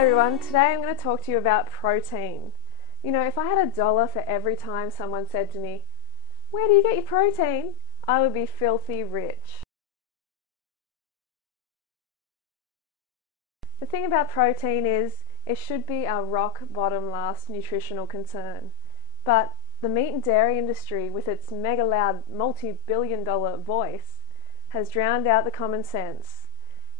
Hi everyone, today I'm going to talk to you about protein. You know, if I had $1 for every time someone said to me, "Where do you get your protein?" I would be filthy rich. The thing about protein is it should be our rock bottom last nutritional concern. But the meat and dairy industry, with its mega loud multi-billion-dollar voice, has drowned out the common sense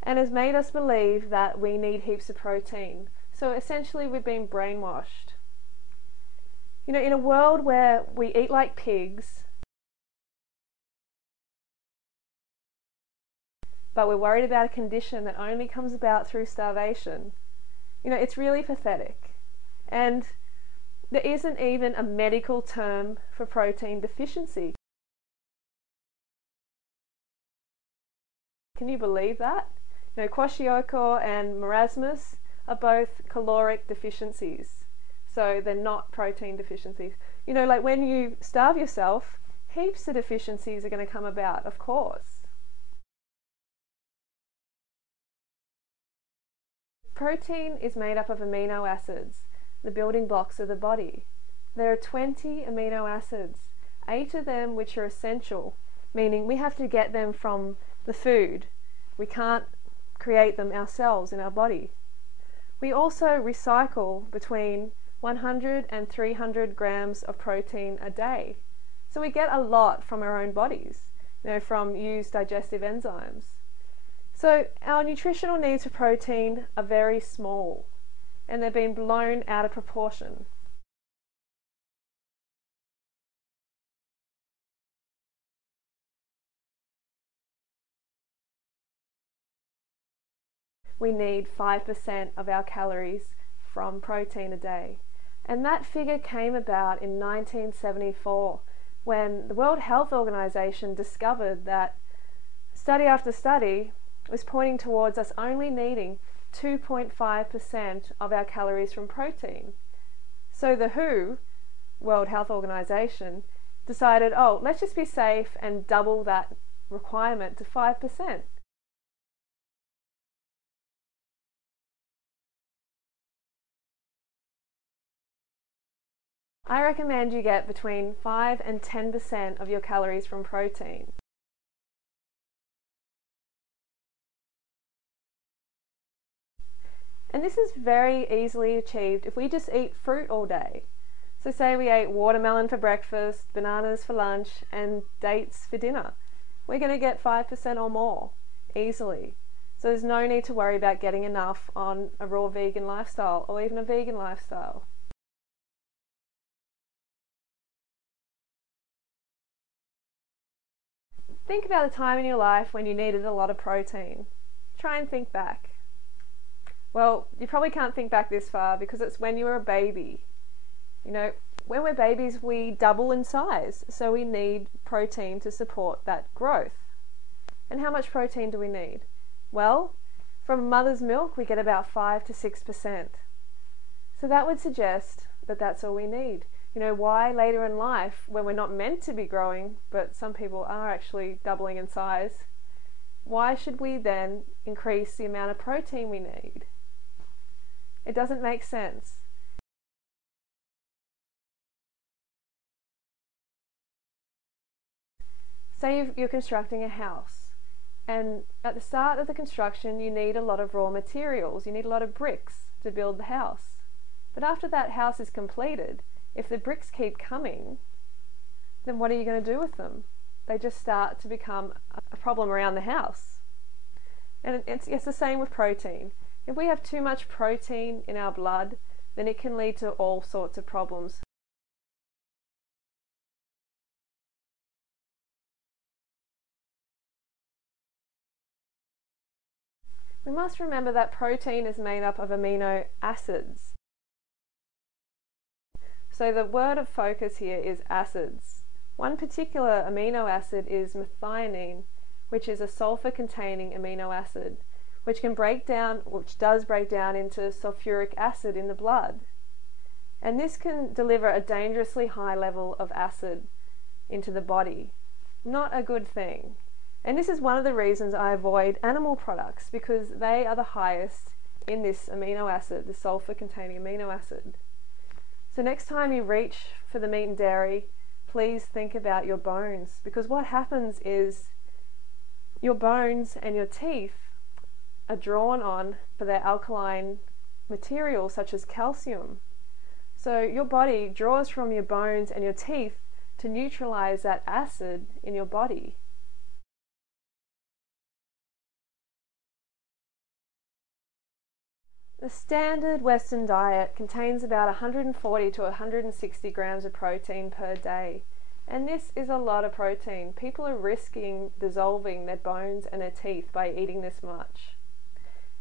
and has made us believe that we need heaps of protein. So essentially we've been brainwashed. You know, in a world where we eat like pigs, but we're worried about a condition that only comes about through starvation, you know, it's really pathetic. And there isn't even a medical term for protein deficiency. Can you believe that? You know, kwashiorkor and marasmus are both caloric deficiencies, so they're not protein deficiencies. You know, like when you starve yourself, heaps of deficiencies are going to come about, of course. Protein is made up of amino acids, the building blocks of the body. There are 20 amino acids, 8 of them which are essential, meaning we have to get them from the food. We can't create them ourselves in our body. We also recycle between 100 and 300 grams of protein a day. So we get a lot from our own bodies, you know, from used digestive enzymes. So our nutritional needs for protein are very small, and they've been blown out of proportion. We need 5% of our calories from protein a day. And that figure came about in 1974 when the World Health Organization discovered that study after study was pointing towards us only needing 2.5% of our calories from protein. So the WHO, World Health Organization, decided, oh, let's just be safe and double that requirement to 5%. I recommend you get between 5 and 10% of your calories from protein. And this is very easily achieved if we just eat fruit all day. So say we ate watermelon for breakfast, bananas for lunch, and dates for dinner. We're going to get 5% or more, easily. So there's no need to worry about getting enough on a raw vegan lifestyle or even a vegan lifestyle. Think about a time in your life when you needed a lot of protein. Try and think back. Well, you probably can't think back this far because it's when you were a baby. You know, when we're babies, we double in size, so we need protein to support that growth. And how much protein do we need? Well, from mother's milk, we get about 5 to 6%. So that would suggest that that's all we need. You know, why later in life, when we're not meant to be growing, but some people are actually doubling in size, why should we then increase the amount of protein we need? It doesn't make sense. Say you're constructing a house, and at the start of the construction you need a lot of raw materials, you need a lot of bricks to build the house. But after that house is completed, if the bricks keep coming, then what are you going to do with them? They just start to become a problem around the house. And it's the same with protein. If we have too much protein in our blood, then it can lead to all sorts of problems. We must remember that protein is made up of amino acids. So the word of focus here is acids. One particular amino acid is methionine, which is a sulfur-containing amino acid, which does break down into sulfuric acid in the blood. And this can deliver a dangerously high level of acid into the body. Not a good thing. And this is one of the reasons I avoid animal products, because they are the highest in this amino acid, the sulfur containing amino acid. So next time you reach for the meat and dairy, please think about your bones, because what happens is your bones and your teeth are drawn on for their alkaline materials such as calcium. So your body draws from your bones and your teeth to neutralize that acid in your body. The standard Western diet contains about 140 to 160 grams of protein per day. And this is a lot of protein. People are risking dissolving their bones and their teeth by eating this much.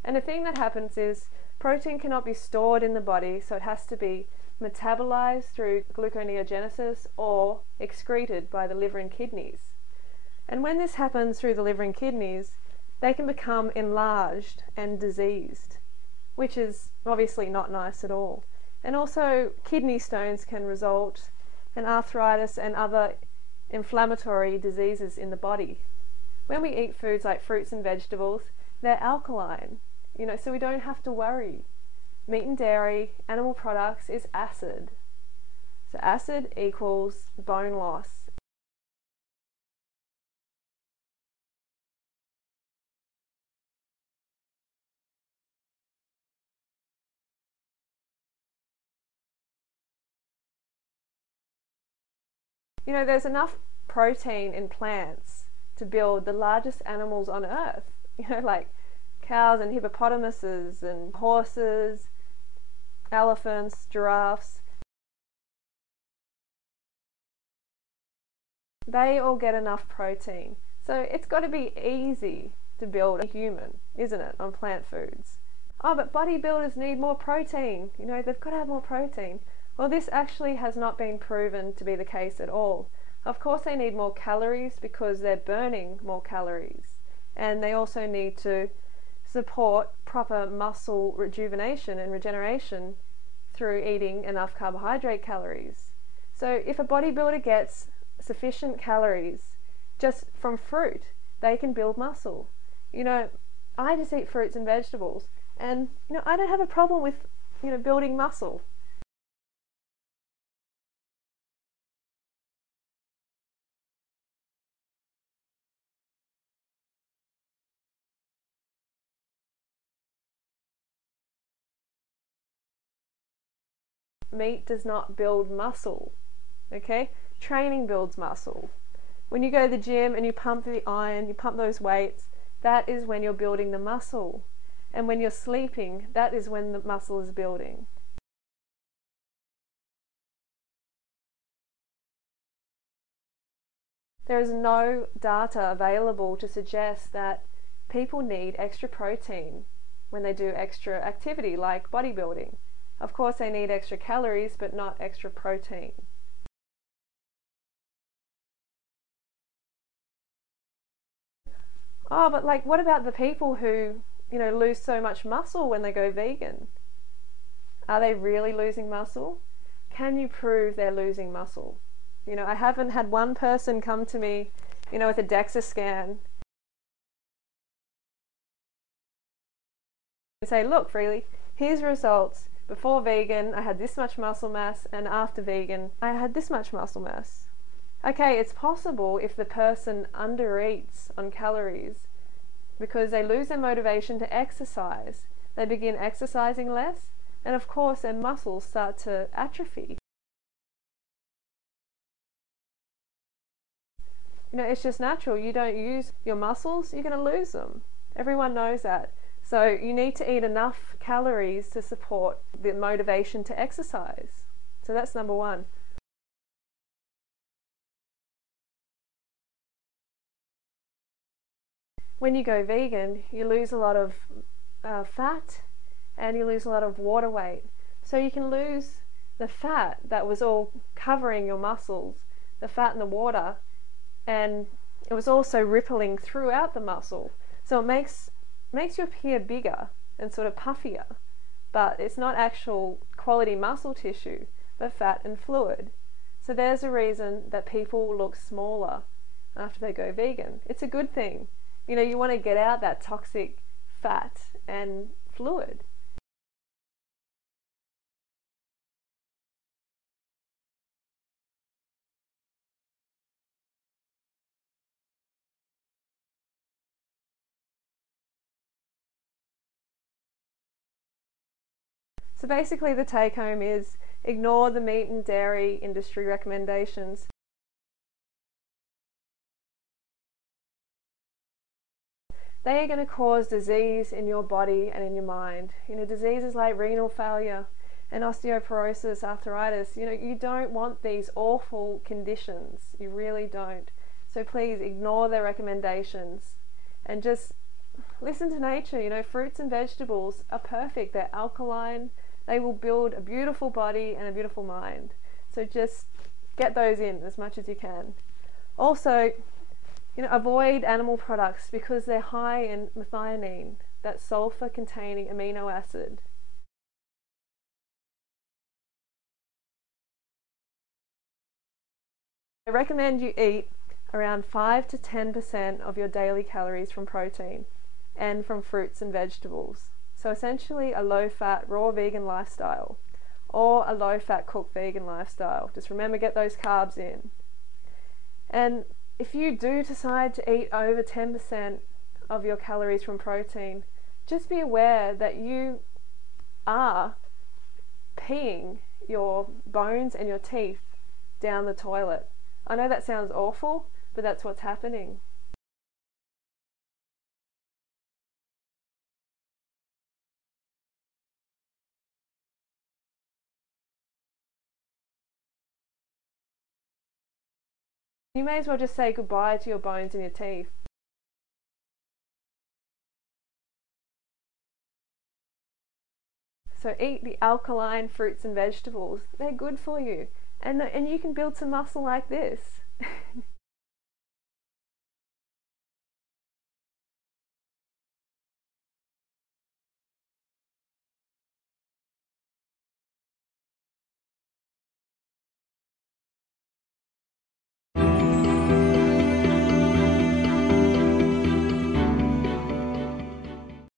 And the thing that happens is protein cannot be stored in the body, so it has to be metabolized through gluconeogenesis or excreted by the liver and kidneys. And when this happens through the liver and kidneys, they can become enlarged and diseased, which is obviously not nice at all. And also kidney stones can result in arthritis and other inflammatory diseases in the body. When we eat foods like fruits and vegetables, they're alkaline, so we don't have to worry. Meat and dairy, animal products is acid. So acid equals bone loss. There's enough protein in plants to build the largest animals on earth, like cows and hippopotamuses and horses, elephants, giraffes. They all get enough protein. So it's got to be easy to build a human, isn't it, on plant foods? Oh, but bodybuilders need more protein. They've got to have more protein. Well, this actually has not been proven to be the case at all. Of course they need more calories because they're burning more calories. And they also need to support proper muscle rejuvenation and regeneration through eating enough carbohydrate calories. So if a bodybuilder gets sufficient calories just from fruit, they can build muscle. I just eat fruits and vegetables, and I don't have a problem with building muscle. Meat does not build muscle, okay? Training builds muscle. When you go to the gym and you pump the iron, you pump those weights, that is when you're building the muscle. And when you're sleeping, that is when the muscle is building. There is no data available to suggest that people need extra protein when they do extra activity like bodybuilding. Of course they need extra calories, but not extra protein. Oh, but what about the people who, lose so much muscle when they go vegan? Are they really losing muscle? Can you prove they're losing muscle? I haven't had one person come to me, with a DEXA scan and say, look, Freely, here's results. Before vegan, I had this much muscle mass, and after vegan, I had this much muscle mass. Okay, it's possible if the person undereats on calories because they lose their motivation to exercise. They begin exercising less, and of course their muscles start to atrophy. It's just natural. You don't use your muscles, you're going to lose them. Everyone knows that. So you need to eat enough calories to support the motivation to exercise. So that's number one. When you go vegan, you lose a lot of fat and you lose a lot of water weight. So you can lose the fat that was all covering your muscles, the fat and the water, and it was also rippling throughout the muscle. So it makes you appear bigger and sort of puffier, but it's not actual quality muscle tissue, but fat and fluid. So there's a reason that people look smaller after they go vegan. It's a good thing. You want to get out that toxic fat and fluid. So basically the take home is ignore the meat and dairy industry recommendations. They are going to cause disease in your body and in your mind. Diseases like renal failure and osteoporosis, arthritis, you don't want these awful conditions. You really don't. So please ignore their recommendations and just listen to nature. Fruits and vegetables are perfect. They're alkaline. They will build a beautiful body and a beautiful mind. So just get those in as much as you can. Also, avoid animal products because they're high in methionine, that sulfur-containing amino acid. I recommend you eat around 5 to 10% of your daily calories from protein and from fruits and vegetables. So essentially a low-fat, raw vegan lifestyle or a low-fat cooked vegan lifestyle. Just remember, get those carbs in. And if you do decide to eat over 10% of your calories from protein, just be aware that you are peeing your bones and your teeth down the toilet. I know that sounds awful, but that's what's happening. You may as well just say goodbye to your bones and your teeth. So eat the alkaline fruits and vegetables. They're good for you. And you can build some muscle like this.